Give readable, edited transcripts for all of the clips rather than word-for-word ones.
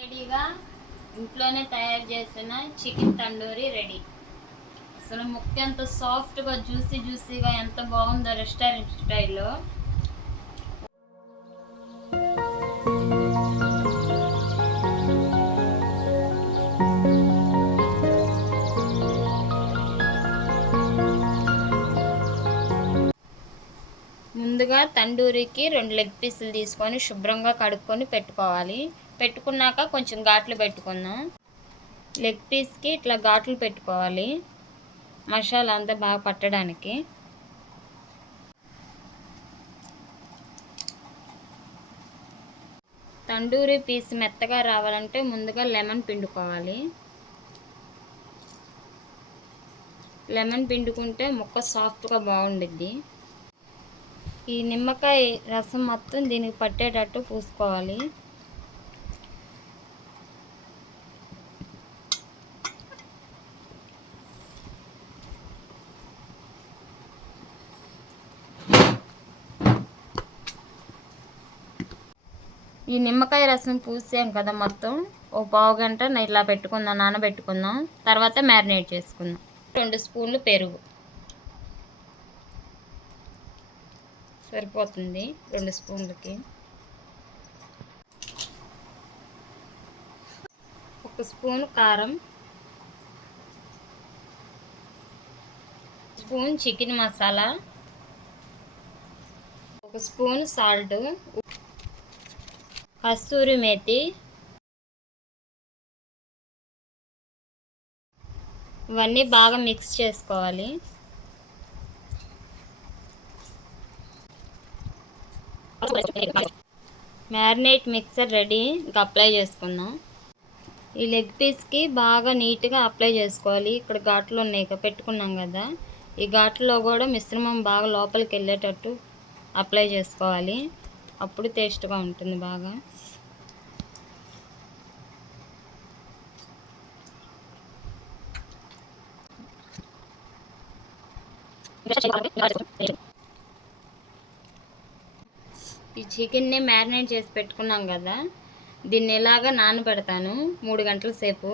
రెడీగా ఇంట్లోనే తయారు చేసిన చికెన్ తండూరి రెడీ. అసలు ముక్క ఎంత సాఫ్ట్గా జ్యూసీగా ఎంత బాగుందో రెస్టారెంట్ స్టైల్లో. ముందుగా తండూరికి 2 లెగ్ పీసులు తీసుకొని శుభ్రంగా కడుక్కొని పెట్టుకోవాలి. పెట్టుకున్నాక కొంచెం ఘాట్లు పెట్టుకుందాం. లెగ్ పీస్కి ఇట్లా ఘాట్లు పెట్టుకోవాలి, మసాలా అంతా బాగా పట్టడానికి. తండూరి పీస్ మెత్తగా రావాలంటే ముందుగా లెమన్ పిండుకోవాలి. లెమన్ పిండుకుంటే ముక్క సాఫ్ట్గా బాగుండిద్ది. ఈ నిమ్మకాయ రసం మొత్తం దీనికి పట్టేటట్టు పూసుకోవాలి. ఈ నిమ్మకాయ రసం పూసాం కదా మొత్తం, ఓ పావు గంట ఇలా పెట్టుకుందాం, నానబెట్టుకుందాం. తర్వాత మ్యారినేట్ చేసుకుందాం. 2 స్పూన్లు పెరుగు సరిపోతుంది 2 స్పూన్లకి. 1 స్పూన్ కారం, 1 spoon chicken masala, 1 spoon salt, kasuri methi, ఇవన్నీ బాగా మిక్స్ చేసుకోవాలి. Marinate mixer ready. ఇంకా అప్లై చేసుకుందాం. ఈ లెగ్ పీస్కి బాగా నీట్గా అప్లై చేసుకోవాలి. ఇక్కడ ఘాట్లు ఉన్నాయి పెట్టుకున్నాం కదా, ఈ ఘాట్లో కూడా మిశ్రమం బాగా లోపలికి వెళ్ళేటట్టు అప్లై చేసుకోవాలి. అప్పుడు టేస్ట్గా ఉంటుంది బాగా. ఈ చికెన్ని మ్యారినేట్ చేసి పెట్టుకున్నాం కదా, దీన్ని ఇలాగా నానబెడతాను 3 గంటల సేపు.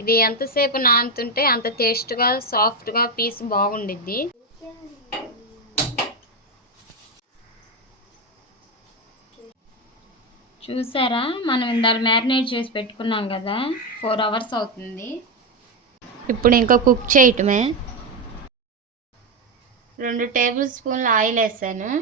ఇది ఎంతసేపు నానుతుంటే అంత టేస్ట్గా సాఫ్ట్గా పీస్ బాగుండిద్ది. చూసారా, మనం ఇందాక మ్యారినేట్ చేసి పెట్టుకున్నాం కదా, 4 అవర్స్ అవుతుంది. ఇప్పుడు ఇంకా కుక్ చేయటమే. 2 టేబుల్ స్పూన్లు ఆయిల్ వేసాను.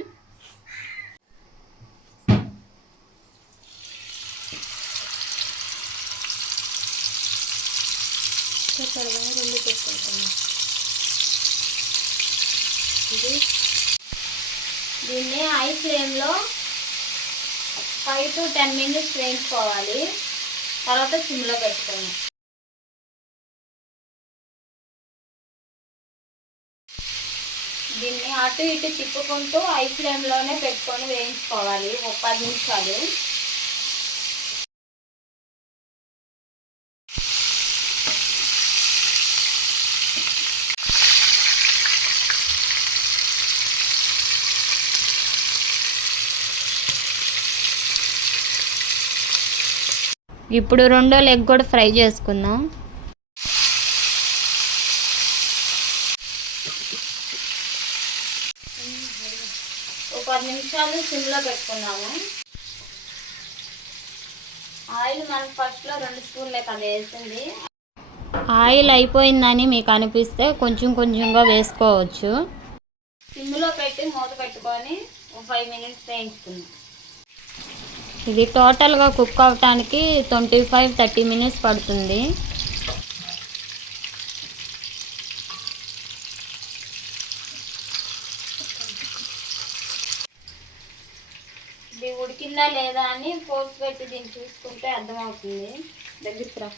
దీన్ని హై ఫ్లేమ్లో 5 to 10 మినిట్స్ వేయించుకోవాలి. తర్వాత సిమ్లో పెట్టుకోండి. దీన్ని అటు ఇటు తిప్పుకుంటూ హై ఫ్లేమ్లోనే పెట్టుకొని వేయించుకోవాలి ఒక 10 నిమిషాలు. ఇప్పుడు రెండో లెగ్ కూడా ఫ్రై చేసుకుందాం. ఒక 10 నిమిషాలు సిమ్లో పెట్టుకున్నాము. ఆయిల్ మనకు ఫస్ట్లో 2 స్పూన్లే కదా వేసింది. ఆయిల్ అయిపోయిందని మీకు అనిపిస్తే కొంచెం కొంచెంగా వేసుకోవచ్చు. సిమ్లో పెట్టి మూత పెట్టుకొని 5 మినిట్స్ వేయించుకుందాం. ఇది టోటల్గా కుక్ అవటానికి 25-30 మినిట్స్ పడుతుంది. ఇది ఉడికిందా లేదా అని ఫోర్క్ పెట్టి దీన్ని చూసుకుంటే అర్థమవుతుంది. దగ్గర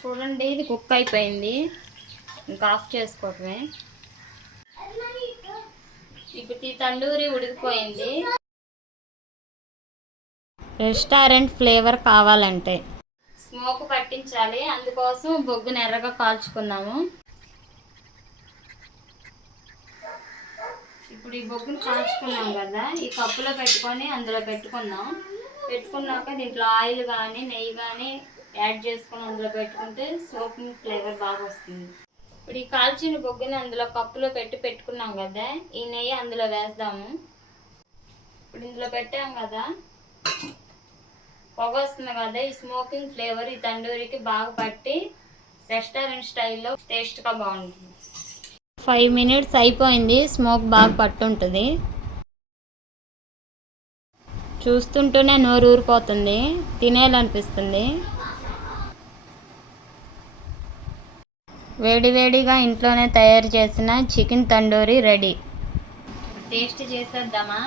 చూడండి, ఇది కుక్ అయిపోయింది. ఇంకా ఆఫ్ చేసుకోవటమే. ఇప్పుడు ఈ తండూరి ఉడికిపోయింది. రెస్టారెంట్ ఫ్లేవర్ కావాలంటే స్మోక్ పట్టించాలి, అందుకోసం బొగ్గును ఎర్రగా కాల్చుకున్నాము. ఇప్పుడు ఈ బొగ్గును కాల్చుకున్నాం కదా, ఈ కప్పులో పెట్టుకొని అందులో పెట్టుకున్నాక దీంట్లో ఆయిల్ కానీ నెయ్యి కానీ యాడ్ చేసుకొని అందులో పెట్టుకుంటే సోపింగ్ ఫ్లేవర్ బాగా వస్తుంది. ఇప్పుడు ఈ కాల్చిన బొగ్గుని అందులో కప్పులో పెట్టుకున్నాం కదా, ఈ నెయ్యి అందులో వేద్దాము. ఇప్పుడు ఇందులో పెట్టాం కదా, పొగ వస్తుంది కదా, ఈ స్మోకింగ్ ఫ్లేవర్ ఈ తండూరికి బాగా పట్టి రెస్టారెంట్ స్టైల్లో టేస్ట్గా బాగుంటుంది. 5 minutes అయిపోయింది, స్మోక్ బాగా పట్టుంటుంది. చూస్తుంటూనే నోరు ఊరిపోతుంది, తినేయాలనిపిస్తుంది. వేడివేడిగా ఇంట్లోనే తయారు చేసిన చికెన్ తండూరి రెడీ. టేస్ట్ చేసేద్దామా?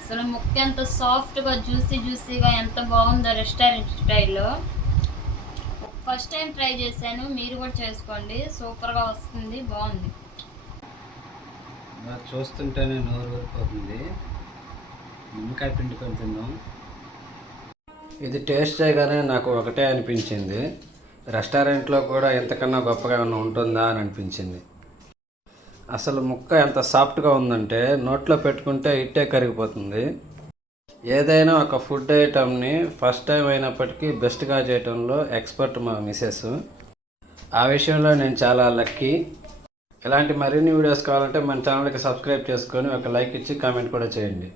అసలు ముక్క ఎంత సాఫ్ట్గా జ్యూసీగా ఎంత బాగుందో రెస్టారెంట్ స్టైల్లో. ఫస్ట్ టైం ట్రై చేశాను, మీరు కూడా చేసుకోండి, సూపర్గా వస్తుంది, బాగుంది. చూస్తుంటేనే నోరు ఊరిపోతుంది. నిమ్మకాయ పిండుకొని తిన్నాం. ఇది టేస్ట్ చేయగానే నాకు ఒకటే అనిపించింది, రెస్టారెంట్లో కూడా ఎంతకన్నా గొప్పగా ఏమైనా ఉంటుందా అని అనిపించింది. అసలు ముక్క ఎంత సాఫ్ట్గా ఉందంటే నోట్లో పెట్టుకుంటే ఇట్టే కరిగిపోతుంది. ఏదైనా ఒక ఫుడ్ ఐటమ్ని ఫస్ట్ టైం అయినప్పటికీ బెస్ట్గా చేయటంలో ఎక్స్పర్ట్ మా మిసెస్. ఆ విషయంలో నేను చాలా లక్కీ. ఇలాంటి మరిన్ని వీడియోస్ కావాలంటే మన ఛానల్కి సబ్స్క్రైబ్ చేసుకొని ఒక లైక్ ఇచ్చి కామెంట్ కూడా చేయండి.